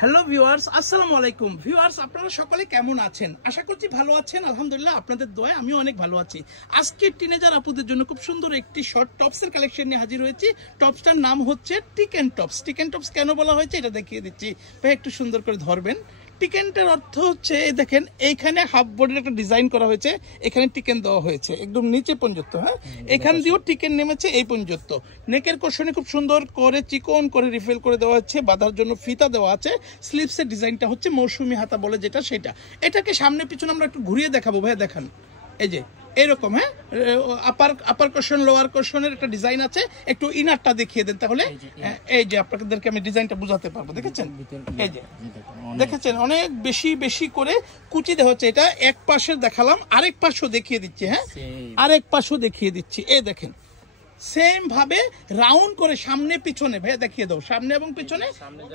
Hello viewers, আসসালামু আলাইকুম। Viewers, আপনারা সকলে কেমন আছেন? আশা করছি ভালো আছেন। আলহামদুলিল্লাহ, আপনাদের দোয়ায় আমিও অনেক ভালো আছি। আজকে টিনেজার আপুদের জন্য খুব সুন্দর একটি শর্ট টপসের কালেকশন নিয়ে হাজির হয়েছি। টপসটার নাম হচ্ছে টিকেন টপস। টিকেন টপস কেন বলা হয়েছে এটা দেখিয়ে দিচ্ছি। ভাই একটু সুন্দর করে ধরবেন। টিকেনটার অর্থ হচ্ছে দেখেন এইখানে হাফ বডির একটা ডিজাইন করা হয়েছে, এখানে টিকেন দেওয়া হয়েছে একদম নিচে পর্যন্ত। হ্যাঁ, এখান দিয়েও টিকেন নেমেছে এই পর্যন্ত। নেকের কোশনে খুব সুন্দর করে চিকন করে রিফিল করে দেওয়া হচ্ছে, বাঁধার জন্য ফিতা দেওয়া আছে। স্লিভসের ডিজাইনটা হচ্ছে মৌসুমি হাতা বলে যেটা, সেটা। এটাকে সামনে পিছনে আমরা একটু ঘুরিয়ে দেখাবো। ভাইয়া দেখান, এই যে এরকম। হ্যাঁ, আপার কোশন লোয়ার কোশনের একটা ডিজাইন আছে। একটু ইনারটা দেখিয়ে দেন তাহলে। এই যে আপনাদেরকে আমি ডিজাইনটা বুঝাতে পারবো। দেখেছেন, এই যে দেখেছেন অনেক বেশি বেশি করে কুচি দেওয়া হচ্ছে। এটা এক পাশে দেখালাম, আরেক পাশও দেখিয়ে দিচ্ছি। হ্যাঁ, আরেক পাশও দেখিয়ে দিচ্ছি। এই দেখেন সেম ভাবে রাউন্ড করে সামনে পিছনে, ভাইয়া দেখিয়ে দাও, সামনে এবং পিছনে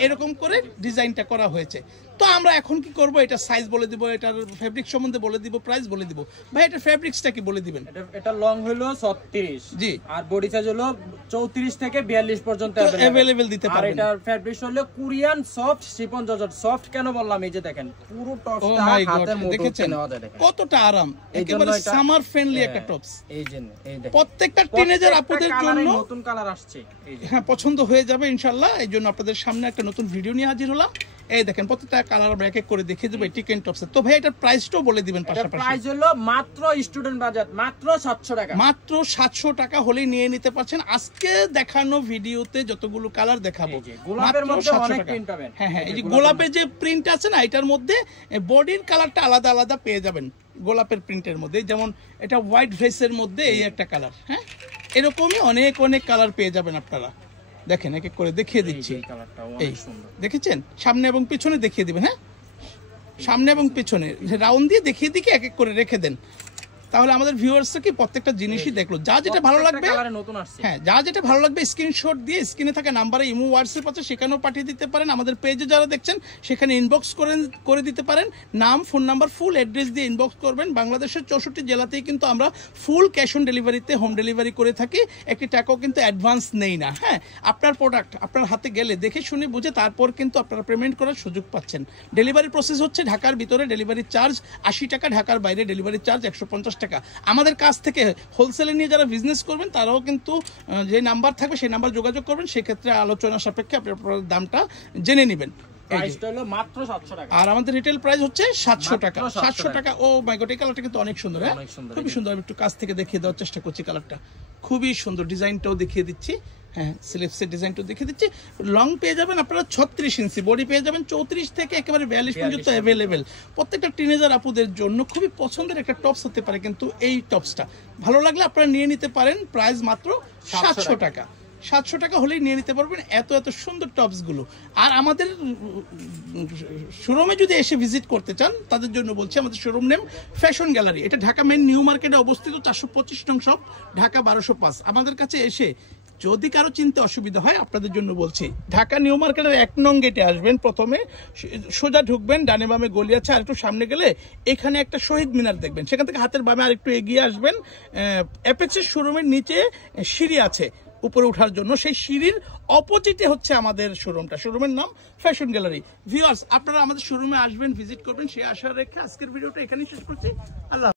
এরকম করে ডিজাইনটা করা হয়েছে। তো আমরা এখন কি করব, এটা সাইজ বলে দিব, এটার ফেব্রিক সম্বন্ধে বলে দিব, প্রাইস বলে দিব। ভাই এটা ফেব্রিক্সটা কি বলে দিবেন? এটা লং হলো 36, জি, আর বডি সাইজ হলো 34 থেকে 42 পর্যন্ত अवेलेबल দিতে পারবেন। আর এটার ফেব্রিক হলো Korean soft chiffon georgette. Soft কেন বললাম, এই যে দেখেন পুরো টপসটা হাতের মধ্যে নেওয়া যায়, দেখেন কতটা আরাম। একেবারে সামার ফ্রেন্ডলি একটা টপস। এই জন্য এই দেখেন প্রত্যেকটা টিনেজার আপুদের জন্য নতুন কালার আসছে, এই যে হ্যাঁ পছন্দ হয়ে যাবে ইনশাআল্লাহ। এই জন্য আপনাদের সামনে একটা নতুন ভিডিও নিয়ে হাজির হলাম। এই দেখেন প্রত্যেকটা কালার আমরা এক এক করে দেখিয়ে দেবো টিকেন টপসের। তো ভাই এটার প্রাইসটাও বলে দিবেন পাশাপাশি। প্রাইস হলো মাত্র স্টুডেন্ট বাজেট মাত্র 700 টাকা। মাত্র 700 টাকা হলেই নিয়ে নিতে পারছেন। আজকে দেখানো ভিডিওতে যতগুলো কালার দেখাবো, গোলাপের মধ্যে অনেক প্রিন্ট পাবেন। হ্যাঁ হ্যাঁ, এই যে গোলাপের যে প্রিন্ট আছে না, এটার মধ্যে বডির কালারটা আলাদা আলাদা পেয়ে যাবেন গোলাপের প্রিন্টের মধ্যে। যেমন এটা হোয়াইট ভেসের মধ্যে এই একটা কালার। হ্যাঁ, এরকমই অনেক অনেক কালার পেয়ে যাবেন আপনারা। দেখেন এক এক করে দেখিয়ে দিচ্ছি। এই দেখেছেন, সামনে এবং পিছনে দেখিয়ে দিবেন। হ্যাঁ, সামনে এবং পিছনে রাউন্ড দিয়ে দেখিয়ে দিকে এক এক করে রেখে দেন, তাহলে আমাদের ভিউয়ার্সরা কি প্রত্যেকটা জিনিসই দেখলো। যা যেটা ভালো লাগবে, হ্যাঁ যা যেটা ভালো লাগবে স্ক্রিনশট দিয়ে স্ক্রিনে থাকা নাম্বারে ইমো হোয়াটসঅ্যাপ আছে সেখানেও পাঠিয়ে দিতে পারেন। আমাদের পেজে যারা দেখছেন সেখানে ইনবক্স করে দিতে পারেন। নাম, ফোন নাম্বার, ফুল অ্যাড্রেস দিয়ে ইনবক্স করবেন। বাংলাদেশের 64 জেলাতেই কিন্তু আমরা ফুল ক্যাশ অন ডেলিভারিতে হোম ডেলিভারি করে থাকি। একটি টাকাও কিন্তু অ্যাডভান্স নেই না। হ্যাঁ, আপনার প্রোডাক্ট আপনার হাতে গেলে দেখে শুনে বুঝে তারপর কিন্তু আপনারা পেমেন্ট করার সুযোগ পাচ্ছেন। ডেলিভারি প্রসেস হচ্ছে ঢাকার ভিতরে ডেলিভারি চার্জ 80 টাকা, ঢাকার বাইরে ডেলিভারি চার্জ 150 টাকা। আমাদের কাছ থেকে হোলসেলে নিয়ে যারা বিজনেস করবেন তারাও কিন্তু যে নাম্বার থাকবে সেই নাম্বার যোগাযোগ করবেন। সেক্ষেত্রে আলোচনা সাপেক্ষে আপনার দামটা জেনে নেবেন। আর আমাদের রিটেল প্রাইস হচ্ছে 700 টাকা। 700 টাকা। ও মাই গড, এই কালারটা কিন্তু অনেক সুন্দর। হ্যাঁ, খুবই সুন্দর। আমি একটু কাছ থেকে দেখিয়ে দেওয়ার চেষ্টা করছি। কালারটা খুবই সুন্দর, ডিজাইনটাও দেখিয়ে দিচ্ছি। হ্যাঁ, স্লিভসের ডিজাইনটাও দেখিয়ে দিচ্ছি। লং পেয়ে যাবেন আপনারা 36 ইঞ্চি, বডি পেয়ে যাবেন 34 থেকে একেবারে 42 পর্যন্ত অ্যাভেলেবেল। প্রত্যেকটা টিনেজার আপুদের জন্য খুবই পছন্দের একটা টপস হতে পারে। কিন্তু এই টপসটা ভালো লাগলে আপনারা নিয়ে নিতে পারেন। প্রাইস মাত্র 700 টাকা। 700 টাকা হলেই নিয়ে নিতে পারবেন এত এত সুন্দর টপসগুলো। আর আমাদের শোরুমে যদি এসে ভিজিট করতে চান তাদের জন্য বলছি, আমাদের শোরুম নেম ফ্যাশন গ্যালারি। এটা ঢাকা মেন নিউ মার্কেটে অবস্থিত, 425 নং শপ, ঢাকা 1205। আমাদের কাছে এসে যদি কারো চিনতে অসুবিধা হয় আপনাদের জন্য বলছি, ঢাকা নিউ মার্কেটের 1 নং গেটে আসবেন। প্রথমে সোজা ঢুকবেন, ডানে বামে গলি আছে, আর একটু সামনে গেলে এখানে একটা শহীদ মিনার দেখবেন। সেখান থেকে হাতের বামে আর একটু এগিয়ে আসবেন, অ্যাপেক্সের শোরুমের নিচে সিঁড়ি আছে উপরে ওঠার জন্য। সেই সিঁড়ির অপোজিটে হচ্ছে আমাদের শোরুমটা। শোরুমের নাম ফ্যাশন গ্যালারি। ভিউয়ার্স, আপনারা আমাদের শোরুমে আসবেন, ভিজিট করবেন, সেই আশা রেখে আজকের ভিডিওটা এখানেই শেষ করছি। আল্লাহ।